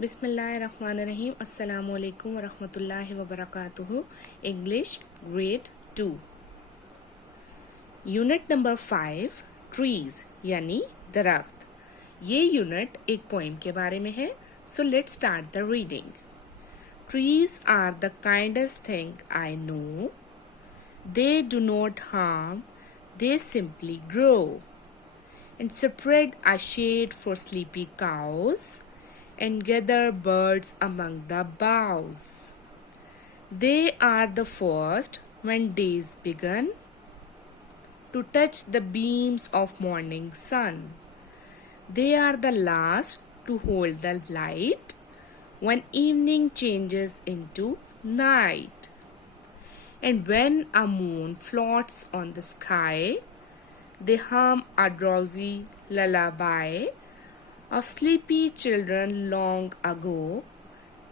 बिस्मिल्लाहिर्रहमानिर्रहीम अस्सलामुअलैकुम वरहमतुल्लाहि वबरकातुहू English grade 2 unit number 5 trees यानी दरख्त। ये यूनिट एक पोइम के बारे में है। So let's start the reading. Trees are the kindest thing I know, they do not harm, they simply grow and spread a shade for sleepy cows and gather birds among the boughs. They are the first when days begin to touch the beams of morning sun. They are the last to hold the light when evening changes into night. And when a moon floats on the sky, they hum a drowsy lullaby of sleepy children long ago.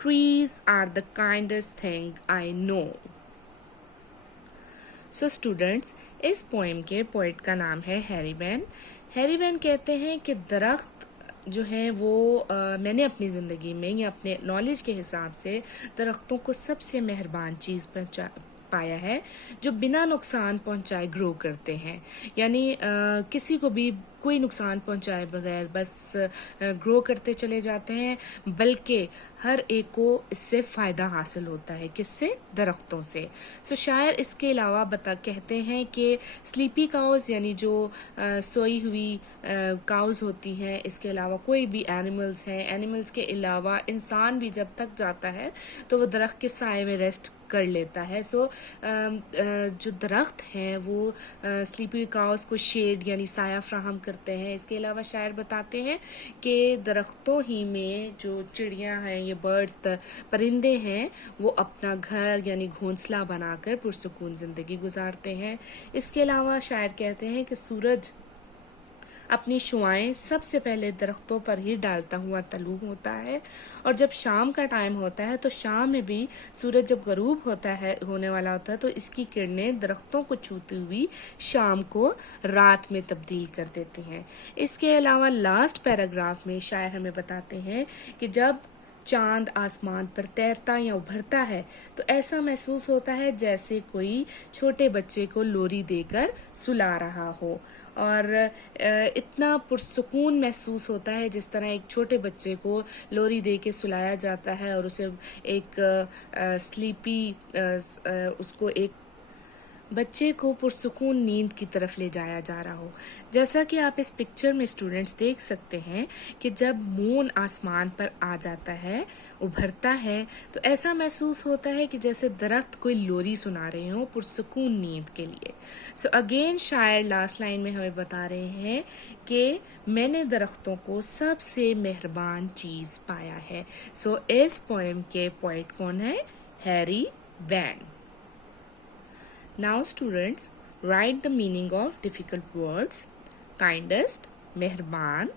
Trees are the kindest thing I know. So students, इस poem के poet का नाम है Harry ban. Harry ban कहते हैं कि दरख्त जो है वो मैंने अपनी ज़िंदगी में या अपने नॉलेज के हिसाब से दरख्तों को सबसे मेहरबान चीज़ पाया है जो बिना नुकसान पहुंचाए ग्रो करते हैं। यानी किसी को भी कोई नुकसान पहुंचाए बगैर बस ग्रो करते चले जाते हैं, बल्कि हर एक को इससे फ़ायदा हासिल होता है। किससे? दरख्तों से। सो शायर इसके अलावा कहते हैं कि स्लीपी काउज यानी जो सोई हुई काउज होती हैं, इसके अलावा कोई भी एनिमल्स हैं, एनिमल्स के अलावा इंसान भी जब तक जाता है तो वो दरख्त के साए में रेस्ट कर लेता है। सो जो दरख्त हैं वो स्लीपी काउस को शेड यानी साया फ्राहम करते हैं। इसके अलावा शायर बताते हैं कि दरख्तों ही में जो चिड़ियां हैं, ये बर्ड्स परिंदे हैं, वो अपना घर यानी घोंसला बनाकर पुरसुकून ज़िंदगी गुजारते हैं। इसके अलावा शायर कहते हैं कि सूरज अपनी शुआएं सबसे पहले दरख्तों पर ही डालता हुआ तलू होता है, और जब शाम का टाइम होता है तो शाम में भी सूरज जब गरूब होने वाला होता है तो इसकी किरणें दरख्तों को छूती हुई शाम को रात में तब्दील कर देती हैं। इसके अलावा लास्ट पैराग्राफ में शायर हमें बताते हैं कि जब चांद आसमान पर तैरता या उभरता है तो ऐसा महसूस होता है जैसे कोई छोटे बच्चे को लोरी देकर सुला रहा हो, और इतना पुरसुकून महसूस होता है जिस तरह एक छोटे बच्चे को लोरी दे के सुलाया जाता है और उसे एक उसको एक बच्चे को पुरसुकून नींद की तरफ ले जाया जा रहा हो। जैसा कि आप इस पिक्चर में स्टूडेंट्स देख सकते हैं कि जब मून आसमान पर आ जाता है, उभरता है, तो ऐसा महसूस होता है कि जैसे दरख्त कोई लोरी सुना रहे हो पुरसुकून नींद के लिए। सो अगेन शायर लास्ट लाइन में हमें बता रहे हैं कि मैंने दरख्तों को सबसे मेहरबान चीज़ पाया है। सो इस पोएम के पोइट कौन है? Harry ban. Now students, write the meaning of difficult words: kindest, मेहरबान,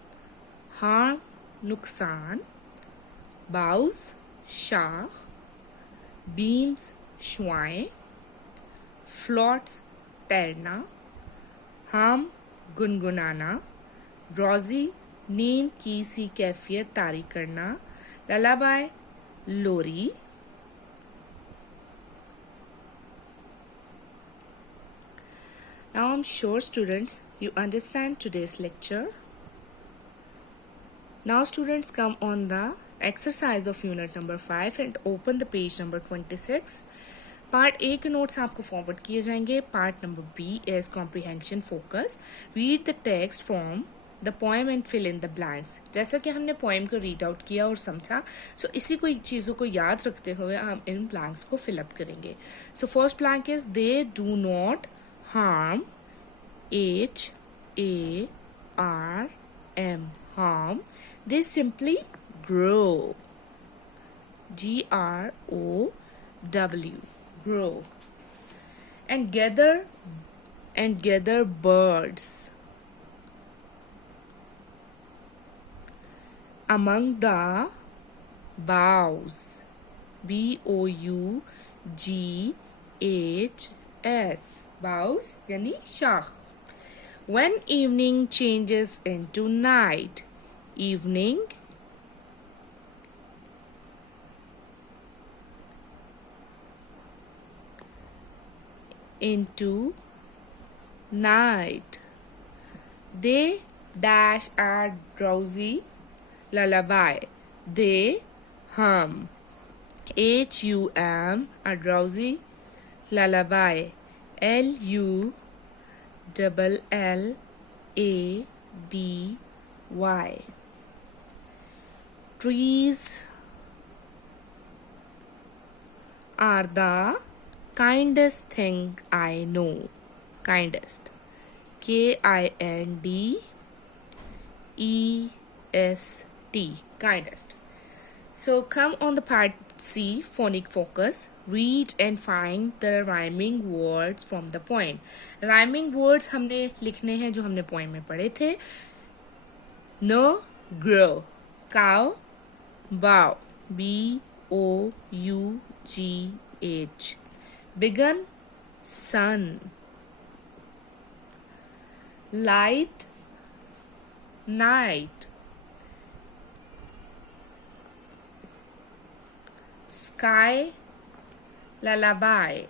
harm, नुकसान, boughs, शाख, beams, शुआएं, floats, तैरना, hum, गुनगुनाना, drowsy, नींद की सी कैफियत तारी करना, lullaby, लोरी। Now I'm sure students you understand today's lecture. Now students come on the exercise of unit number 5 and open the page number 26. Part A के नोट्स आपको फॉरवर्ड किए जाएंगे। Part number B is comprehension focus. Read the text from the poem and fill in the blanks. जैसा कि हमने poem को read out किया और समझा, सो इसी को चीज़ों को याद रखते हुए हम इन ब्लैंक्स को फिलअप करेंगे। So first blank is they do not harm, H-A-R-M, harm. They simply grow, G-R-O-W, grow. And gather birds among the boughs, B-O-U-G-H-S, boughs यानी शाख। When evening changes into night, evening into night. They dash a drowsy lullaby. They hum. Hum, a drowsy lullaby. Lullaby. Trees are the kindest thing I know. Kindest. KINDEST. Kindest. So come on the part C, phonic focus. Read and find the rhyming words from the poem. Rhyming words हमने लिखने हैं जो हमने poem में पढ़े थे. No, grow. Cow, bow. BOUGH. Begin, sun. Light, night. Sky, lullaby.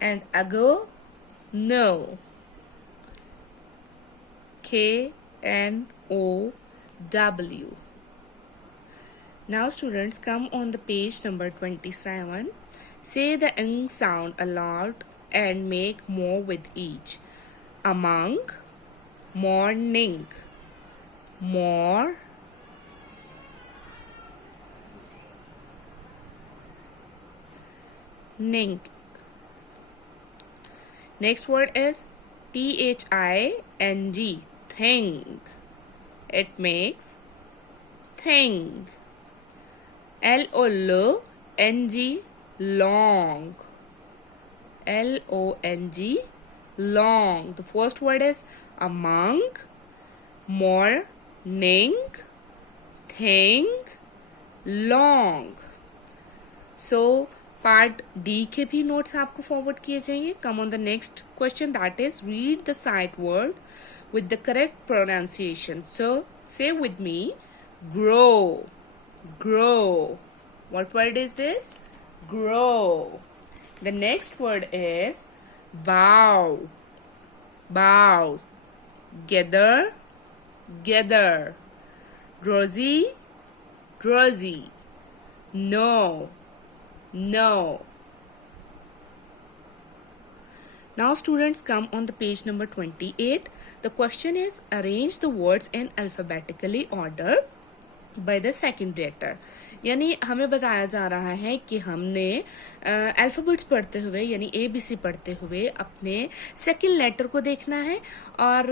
And ago, no. KNOW. Now students, come on the page number 27. Say the ing sound aloud and make more with each. Among, morning. More, ning. Next word is THING, thing. It makes thing. LONG, long. LONG, long. The first word is among, morning, thing, long. So part D के भी notes आपको forward किए जाएंगे. Come on the next question, that is read the sight words with the correct pronunciation. So say with me, grow. Grow. What word is this? Grow. The next word is bow. Bow. Gather. Gather. Drowsy. Drowsy. No. No. Now students, come on the page number 28. The question is, arrange the words in alphabetically order by the second letter. यानी हमें बताया जा रहा है कि हमने alphabets पढ़ते हुए यानी ABC पढ़ते हुए अपने सेकंड लेटर को देखना है और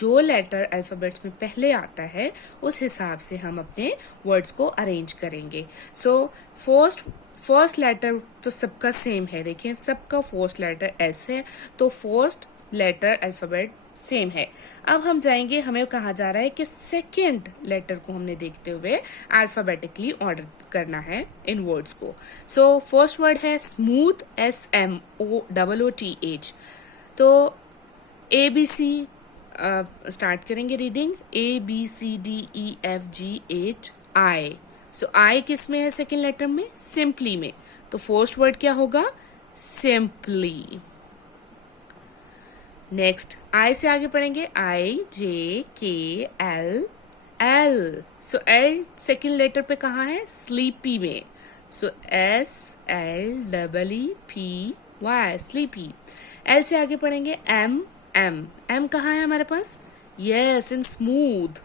जो लेटर अल्फ़ाबेट्स में पहले आता है उस हिसाब से हम अपने वर्ड्स को अरेंज करेंगे. सो फर्स्ट लेटर तो सबका सेम है. देखिए सबका फर्स्ट लेटर एस है, तो फर्स्ट लेटर अल्फ़ाबेट सेम है. अब हम जाएंगे, हमें कहा जा रहा है कि सेकेंड लेटर को हमने देखते हुए अल्फ़ाबेटिकली ऑर्डर करना है इन वर्ड्स को. सो फर्स्ट वर्ड है स्मूथ, SMOOTH. तो ABC स्टार्ट करेंगे रीडिंग. ABCDEFGHI. सो आई किस में है सेकेंड लेटर में? सिंपली में. तो फर्स्ट वर्ड क्या होगा? सिंपली. नेक्स्ट आई से आगे पढ़ेंगे. IJKL. So L second letter पे कहाँ है? स्लीपी में. सो SLEEPY. स्लीपी. एल से आगे पढ़ेंगे. M कहाँ है हमारे पास? Yes, in smooth.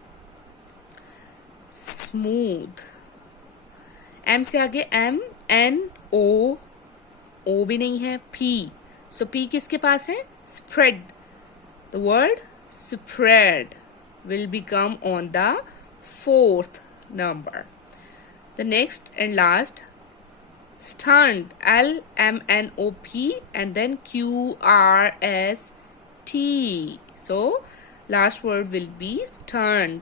Smooth. M से आगे MNO. ओ भी नहीं है. P. सो P किसके पास है? Spread. The word spread will become on the fourth number. The next and last, stunned. LMNOP and then QRST. So last word will be stunned.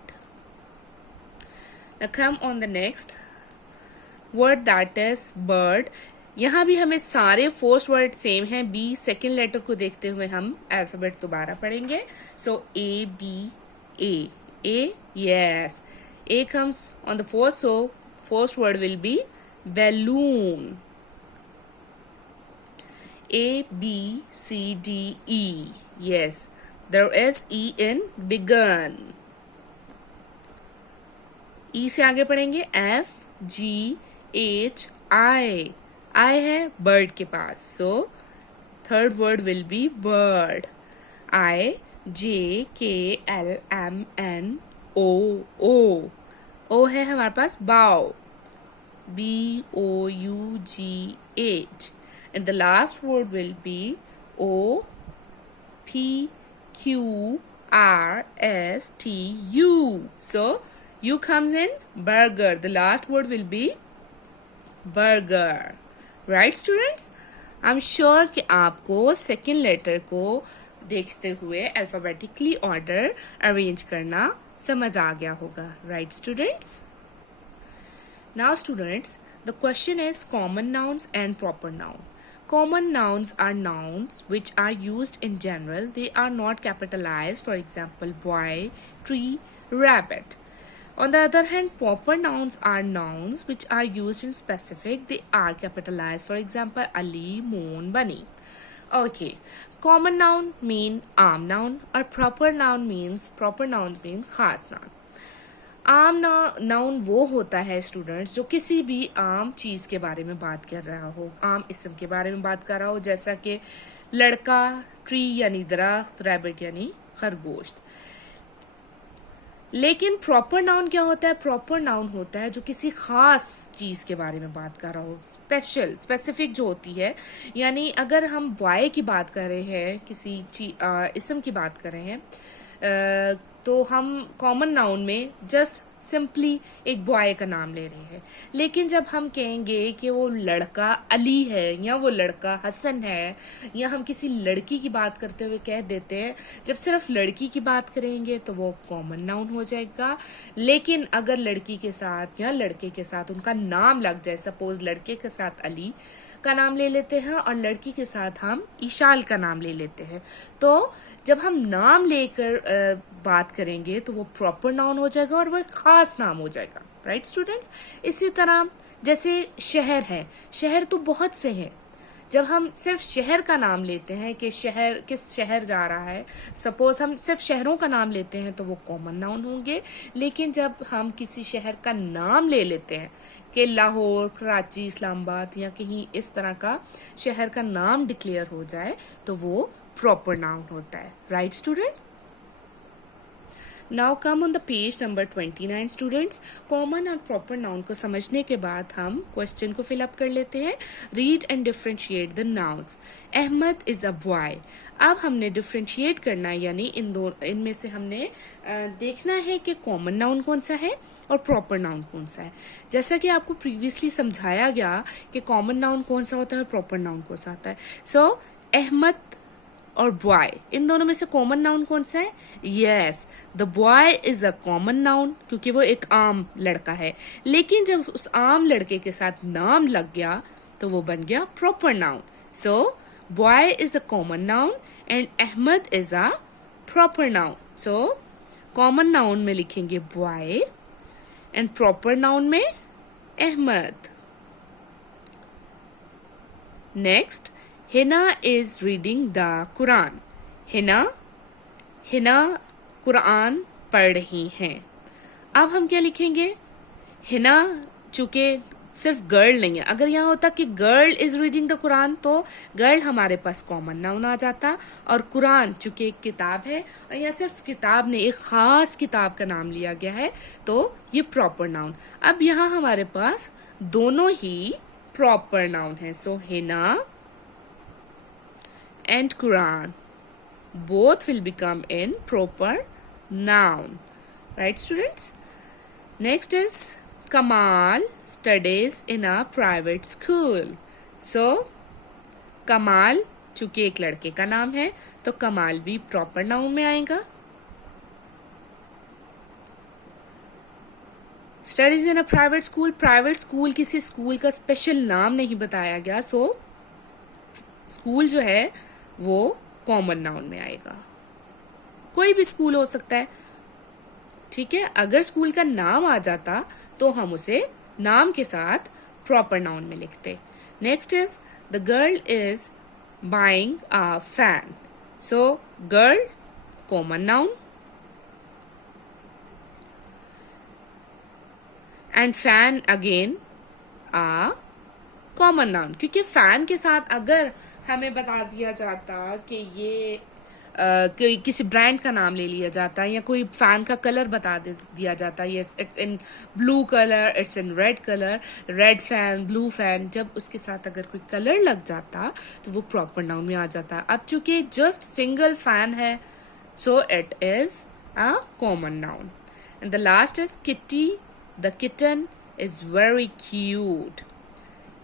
Now come on the next word, that is bird. यहाँ भी हमें सारे first word same हैं. B second letter को देखते हुए हम alphabet दोबारा पढ़ेंगे. सो A. Yes, A comes on the first, so first word will be balloon. A, B, C, D, E. Yes, there is E in begun. E से आगे पढ़ेंगे F, G, H, I. I है bird के पास. So, third word will be bird. I, J, K, L, M, N, O, O. O है हमारे पास bow. B, O, U, G, H. And the last word will be O, P, Q, R, S, T, U. So, U comes in burger. The last word will be burger. Right, students? I'm sure कि आपको second letter को देखते हुए alphabetically order arrange करना समझ आ गया होगा. Right, students? Now, students, the question is common nouns and proper noun. Common nouns are nouns which are used in general. They are not capitalized. For example, boy, tree, rabbit. On the other hand, proper nouns are nouns which are used in specific. They are capitalized. For example, Ali, Moon, Bunny. Okay, common noun mean आम noun और proper noun means खास noun. आम noun वो होता है students जो किसी भी आम चीज के बारे में बात कर रहा हो, आम इसम के बारे में बात कर रहा हो, जैसा कि लड़का, ट्री यानी दरख्त, रैबिट यानी खरगोश. लेकिन प्रॉपर नाउन क्या होता है? प्रॉपर नाउन होता है जो किसी खास चीज के बारे में बात कर रहा हो, स्पेसिफिक जो होती है. यानी अगर हम बॉय की बात कर रहे हैं, किसी इसम की बात कर रहे हैं, तो हम कॉमन नाउन में जस्ट सिंपली एक बॉय का नाम ले रहे हैं. लेकिन जब हम कहेंगे कि वो लड़का अली है या वो लड़का हसन है, या हम किसी लड़की की बात करते हुए कह देते हैं, जब सिर्फ लड़की की बात करेंगे तो वो कॉमन नाउन हो जाएगा. लेकिन अगर लड़की के साथ या लड़के के साथ उनका नाम लग जाए, सपोज लड़के के साथ अली का नाम ले लेते हैं और लड़की के साथ हम ईशाल का नाम ले लेते हैं, तो जब हम नाम लेकर बात करेंगे तो वो प्रॉपर नाउन हो जाएगा और वो एक खास नाम हो जाएगा. Right students? इसी तरह जैसे शहर है, शहर तो बहुत से हैं. जब हम सिर्फ शहर का नाम लेते हैं कि शहर किस शहर जा रहा है, सपोज हम सिर्फ शहरों का नाम लेते हैं तो वो कॉमन नाउन होंगे. लेकिन जब हम किसी शहर का नाम ले लेते हैं कि लाहौर, कराची, इस्लामाबाद या कहीं इस तरह का शहर का नाम डिक्लेयर हो जाए तो वो प्रॉपर नाउन होता है. Right student? Now come on the page number 29 students. Common और प्रॉपर नाउन को समझने के बाद हम क्वेश्चन को फिलअप कर लेते हैं. Read and differentiate the nouns. Ahmed is a boy. अब हमने डिफरेंशिएट करना है, यानी इनमें से हमने देखना है कि कॉमन नाउन कौन सा है और प्रॉपर नाउन कौन सा है. जैसा कि आपको प्रीवियसली समझाया गया कि कॉमन नाउन कौन सा होता है और प्रॉपर नाउन कौन सा होता है. सो अहमद और बॉय, इन दोनों में से कॉमन नाउन कौन सा है? Yes, the boy is a common noun क्योंकि वो एक आम लड़का है. लेकिन जब उस आम लड़के के साथ नाम लग गया तो वो बन गया proper noun. So boy is a common noun and Ahmed is a proper noun. So common noun में लिखेंगे बॉय एंड प्रॉपर नाउन में Ahmed. Next, Hina is reading the Quran. Hina Quran पढ़ रही हैं. अब हम क्या लिखेंगे? हिना चूंकि सिर्फ गर्ल नहीं है, अगर यहाँ होता कि girl is reading the Quran तो गर्ल हमारे पास कॉमन नाउन आ जाता, और कुरान चूंकि एक किताब है और यहाँ सिर्फ किताब ने एक खास किताब का नाम लिया गया है तो ये प्रॉपर नाउन. अब यहाँ हमारे पास दोनों ही प्रॉपर नाउन है. सो Hina and Quran both will become in proper noun. Right students? Next is Kamal studies in a private school. So Kamal चूंकि एक लड़के का नाम है तो कमाल भी प्रॉपर नाउन में आएगा. Studies in a private school. Private school किसी स्कूल का स्पेशल नाम नहीं बताया गया, सो स्कूल जो है वो कॉमन नाउन में आएगा. कोई भी स्कूल हो सकता है, ठीक है. अगर स्कूल का नाम आ जाता तो हम उसे नाम के साथ प्रॉपर नाउन में लिखते. Next is the girl is buying a fan. So girl common noun and fan again a common noun, क्योंकि फैन के साथ अगर हमें बता दिया जाता कि ये कोई किसी ब्रांड का नाम ले लिया जाता या कोई फैन का कलर बता दिया जाता, yes it's in blue colour, it's in red colour, red fan, blue fan, जब उसके साथ अगर कोई कलर लग जाता तो वो प्रॉपर नाउन में आ जाता. अब चूंकि जस्ट सिंगल फैन है, so it is a common noun. And the last is kitty. The kitten is very cute.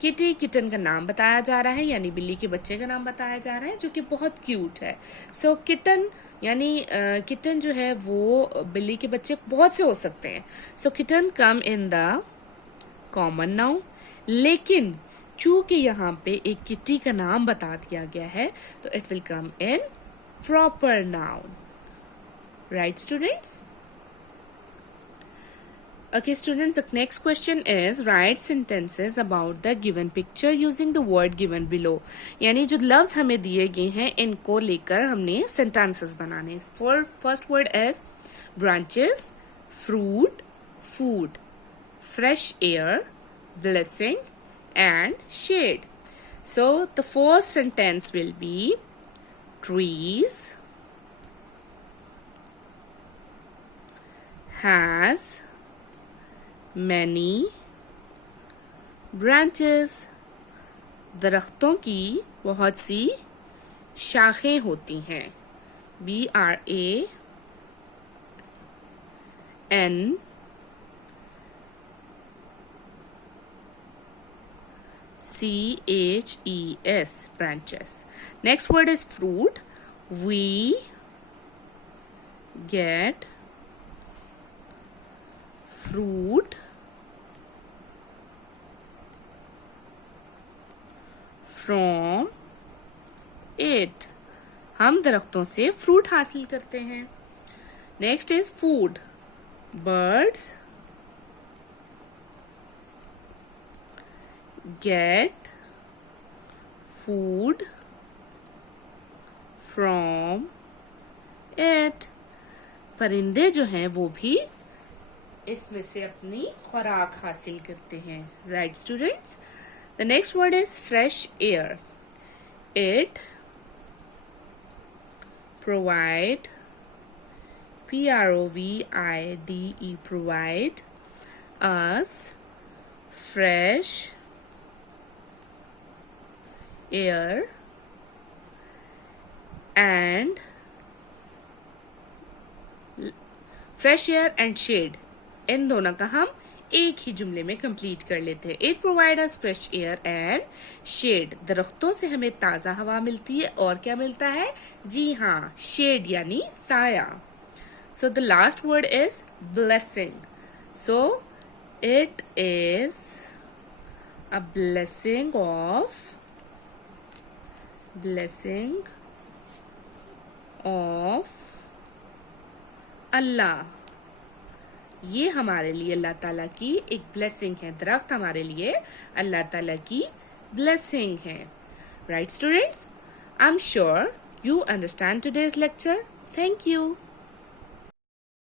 Kitty kitten का नाम बताया जा रहा है, यानी बिल्ली के बच्चे का नाम बताया जा रहा है जो कि बहुत क्यूट है. सो किटन यानी किटन जो है वो बिल्ली के बच्चे बहुत से हो सकते हैं. So kitten come in the common noun, लेकिन चूंकि यहाँ पे एक किटी का नाम बता दिया गया है तो it will come in proper noun. Right students? Okay students, the next question is write sentences about the given picture using the word given below. यानी जो लफ्ज हमें दिए गए हैं इनको लेकर हमने sentences बनाने. For first word is branches, fruit, food, fresh air, blessing and shade. So the first sentence will be trees has many branches. दरख्तों की बहुत सी शाखें होती हैं. branches, branches. Next word is fruit. We get fruit from it. हम दरख्तों से fruit हासिल करते हैं. Next is food. Birds get food from it. परिंदे जो हैं वो भी इसमें से अपनी खुराक हासिल करते हैं. Right students? The next word is fresh air. It provide PROVIDE provide us fresh air and shade. इन दोनों का हम एक ही जुमले में कंप्लीट कर लेते हैं. It provide us fresh air and shade. दरख्तों से हमें ताज़ा हवा मिलती है और क्या मिलता है? जी हाँ, शेड यानी साया. So the last word is blessing. So it is a blessing of Allah. ये हमारे लिए अल्लाह ताला की एक ब्लेसिंग है. दरख्त हमारे लिए अल्लाह ताला की ब्लेसिंग है. Right students? I'm sure you understand today's lecture. Thank you.